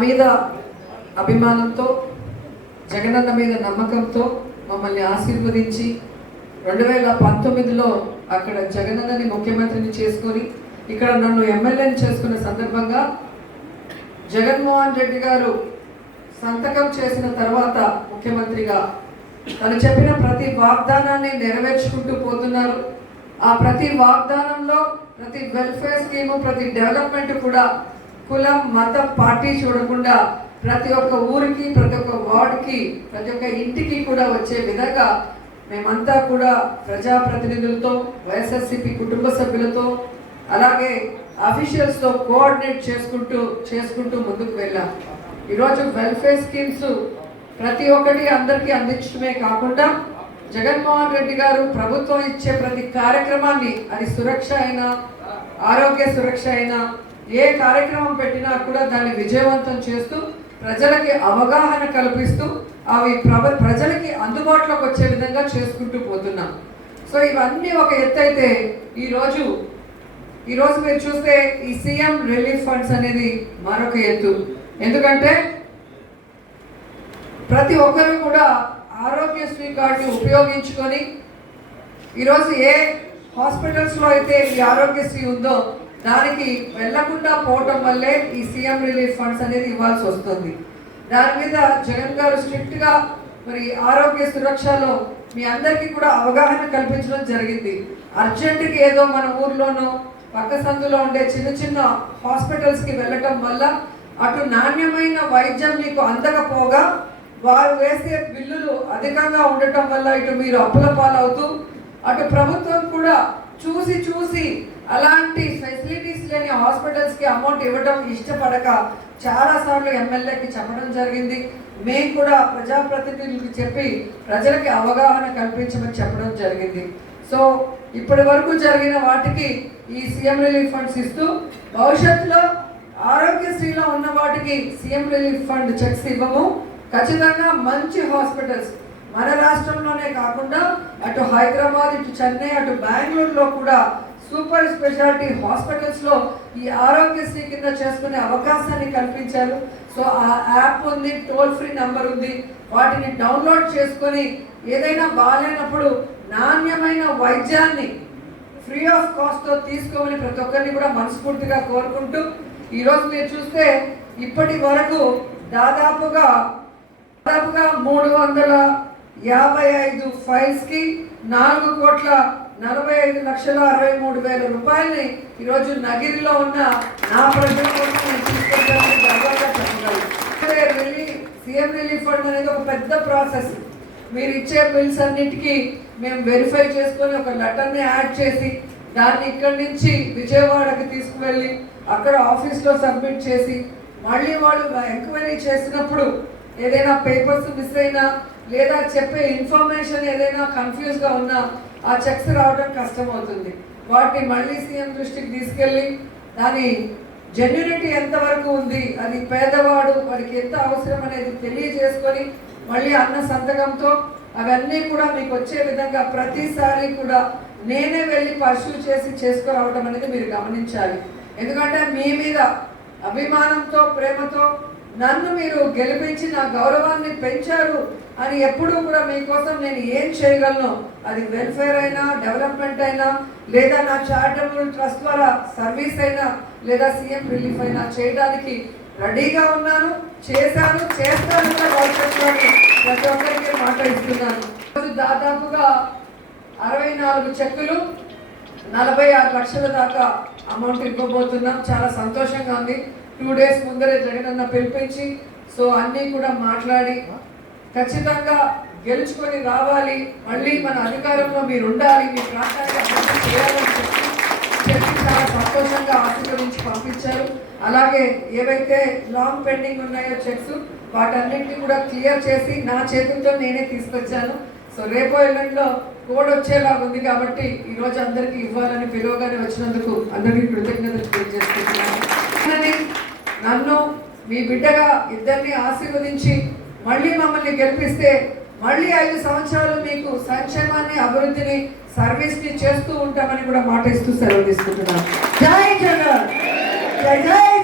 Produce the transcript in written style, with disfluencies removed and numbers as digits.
మీద అభిమానంతో జగనన్న మీద నమ్మకంతో మమ్మల్ని ఆశీర్వదించి 2019లో అక్కడ జగనన్నని ముఖ్యమంత్రిని చేసుకొని ఇక్కడ నన్ను ఎమ్మెల్యేని చేసుకున్న సందర్భంగా జగన్మోహన్ రెడ్డి గారు సంతకం చేసిన తర్వాత ముఖ్యమంత్రిగా తను చెప్పిన ప్రతి వాగ్దానాన్ని నెరవేర్చుకుంటూ పోతున్నారు. ఆ ప్రతి వాగ్దానంలో ప్రతి వెల్ఫేర్ స్కీము ప్రతి డెవలప్మెంట్ కూడా కులం మతం పార్టీ చూడకుండా ప్రతి ఒక్క ఊరికి ప్రతి ఒక్క వార్డుకి ప్రతి ఒక్క ఇంటికి కూడా వచ్చే విధంగా మేమంతా కూడా ప్రజాప్రతినిధులతో వైఎస్ఆర్సీపీ కుటుంబ సభ్యులతో అలాగే అఫీషియల్స్తో కోఆర్డినేట్ చేసుకుంటూ ముందుకు వెళ్ళాం. ఈరోజు వెల్ఫేర్ స్కీమ్స్ ప్రతి ఒక్కటి అందరికీ అందించడమే కాకుండా జగన్మోహన్ రెడ్డి గారు ప్రభుత్వం ఇచ్చే ప్రతి కార్యక్రమాన్ని అది సురక్ష అయినా ఆరోగ్య సురక్ష అయినా ఏ కార్యక్రమం పెట్టినా కూడా దాన్ని విజయవంతం చేస్తూ ప్రజలకి అవగాహన కల్పిస్తూ అవి ప్రజలకి అందుబాటులోకి వచ్చే విధంగా చేసుకుంటూ పోతున్నాం. సో ఇవన్నీ ఒక ఎత్తు అయితే ఈరోజు మీరు చూస్తే ఈ సీఎం రిలీఫ్ ఫండ్స్ అనేది మరొక ఎత్తు. ఎందుకంటే ప్రతి ఒక్కరు కూడా ఆరోగ్యశ్రీ కార్డు ఉపయోగించుకొని ఈరోజు ఏ హాస్పిటల్స్లో అయితే ఈ ఆరోగ్యశ్రీ ఉందో దానికి వెళ్లకుండా పోవటం వల్లే ఈ సీఎం రిలీఫ్ ఫండ్స్ అనేది ఇవ్వాల్సి వస్తుంది. దాని మీద జగన్ గారు స్ట్రిక్ట్గా మరి ఆరోగ్య సురక్షలో మీ అందరికీ కూడా అవగాహన కల్పించడం జరిగింది. అర్జెంటుకి ఏదో మన ఊర్లోనో పక్క సందులో ఉండే చిన్న చిన్న హాస్పిటల్స్కి వెళ్ళటం వల్ల అటు నాణ్యమైన వైద్యం మీకు అందకపోగా వారు వేసే బిల్లులు అధికంగా ఉండటం వల్ల ఇటు మీరు అప్పుల పాలవుతూ అటు ప్రభుత్వం కూడా చూసి అలాంటి ఫెసిలిటీస్ లేని హాస్పిటల్స్కి అమౌంట్ ఇవ్వడం ఇష్టపడక చాలాసార్లు ఎమ్మెల్యేకి చెప్పడం జరిగింది. మేము కూడా ప్రజాప్రతినిధులకు చెప్పి ప్రజలకి అవగాహన కల్పించమని చెప్పడం జరిగింది. సో ఇప్పటి వరకు జరిగిన వాటికి ఈ సీఎం రిలీఫ్ ఫండ్స్ ఇస్తూ భవిష్యత్తులో ఆరోగ్యశ్రీలో ఉన్న వాటికి సీఎం రిలీఫ్ ఫండ్ చెక్స్ ఇవ్వము. ఖచ్చితంగా మంచి హాస్పిటల్స్ మన రాష్ట్రంలోనే కాకుండా అటు హైదరాబాద్ ఇటు చెన్నై అటు బెంగళూరులో కూడా సూపర్ స్పెషాలిటీ హాస్పిటల్స్లో ఈ ఆరోగ్యశ్రీ కింద చేసుకునే అవకాశాన్ని కల్పించారు. సో ఆ యాప్ ఉంది, టోల్ ఫ్రీ నెంబర్ ఉంది, వాటిని డౌన్లోడ్ చేసుకొని ఏదైనా బాగాలేనప్పుడు నాణ్యమైన వైద్యాన్ని ఫ్రీ ఆఫ్ కాస్ట్తో తీసుకోమని ప్రతి ఒక్కరిని కూడా మనస్ఫూర్తిగా కోరుకుంటూ ఈరోజు మీరు చూస్తే ఇప్పటి వరకు దాదాపుగా 355 ఫైల్స్కి 4,45,63,000 రూపాయలని ఈరోజు నగిరిలో ఉన్న నా ప్రజల కోసం నేను తీసుకొచ్చానని గర్వంగా చెప్పగలను. సీఎం రిలీఫ్ ఫండ్ అనేది ఒక పెద్ద ప్రాసెస్. మీరు ఇచ్చే బిల్స్ అన్నిటికీ మేము వెరిఫై చేసుకొని ఒక లెటర్ని యాడ్ చేసి దాన్ని ఇక్కడి నుంచి విజయవాడకి తీసుకువెళ్ళి అక్కడ ఆఫీస్లో సబ్మిట్ చేసి మళ్ళీ వాళ్ళు ఎంక్వైరీ చేసినప్పుడు ఏదైనా పేపర్స్ మిస్ అయినా లేదా చెప్పే ఇన్ఫర్మేషన్ ఏదైనా కన్ఫ్యూజ్గా ఉన్నా ఆ చెక్స్ రావడం కష్టమవుతుంది. వాటిని మళ్ళీ సీఎం దృష్టికి తీసుకెళ్ళి దాని జెన్యూనిటీ ఎంతవరకు ఉంది, అది పేదవాడు వాడికి ఎంత అవసరం అనేది తెలియజేసుకొని మళ్ళీ అన్న సంతకంతో అవన్నీ కూడా మీకు వచ్చే విధంగా ప్రతిసారి కూడా నేనే వెళ్ళి పర్సూ చేసి చేసుకురావడం అనేది మీరు గమనించాలి. ఎందుకంటే మీ మీద అభిమానంతో ప్రేమతో నన్ను మీరు గెలిపించి నా గౌరవాన్ని పెంచారు అని ఎప్పుడూ కూడా మీకోసం నేను ఏం చేయగలను, అది వెల్ఫేర్ అయినా డెవలప్మెంట్ అయినా లేదా నా చారిటబుల్ ట్రస్ట్ ద్వారా సర్వీస్ అయినా లేదా సీఎం రిలీఫ్ అయినా చేయడానికి రెడీగా ఉన్నాను, చేస్తాను కూడా భవిష్యత్తులోని ప్రతి ఒక్కరికి మాట ఇస్తున్నాను. దాదాపుగా 64 చెక్కులు 46 లక్షల దాకా అమౌంట్ ఇవ్వబోతున్నాం. చాలా సంతోషంగా ఉంది. 2 డేస్ ముందరే జగనన్న పిలిపించి సో అన్నీ కూడా మాట్లాడి ఖచ్చితంగా గెలుచుకొని రావాలి, మళ్ళీ మన అధికారంలో మీరు ఉండాలి, మీ ప్రాంతానికి అభివృద్ధి చేయాలని చెప్పి చాలా సంతోషంగా ఆశీర్వదించి పంపించారు. అలాగే ఏవైతే లాంగ్ పెండింగ్ ఉన్నాయో చెక్స్ వాటన్నింటినీ కూడా క్లియర్ చేసి నా చేతులతో నేనే తీసుకొచ్చాను. సో రేపో ఎల్లుండిలో కోడ్ వచ్చేలాగా ఉంది కాబట్టి ఈరోజు అందరికీ ఇవ్వాలని పిలువగానే వచ్చినందుకు అందరికీ కృతజ్ఞతలు తెలియజేస్తున్నాను. నన్ను మీ బిడ్డగా ఇద్దరిని ఆశీర్వదించి మళ్ళీ మమ్మల్ని గెలిపిస్తే మళ్ళీ 5 సంవత్సరాలు మీకు సంక్షేమాన్ని అభివృద్ధిని సర్వీస్ని చేస్తూ ఉంటామని కూడా మాట ఇస్తూ సెలవు తీసుకుంటున్నాను. జై జగన్, జై జై.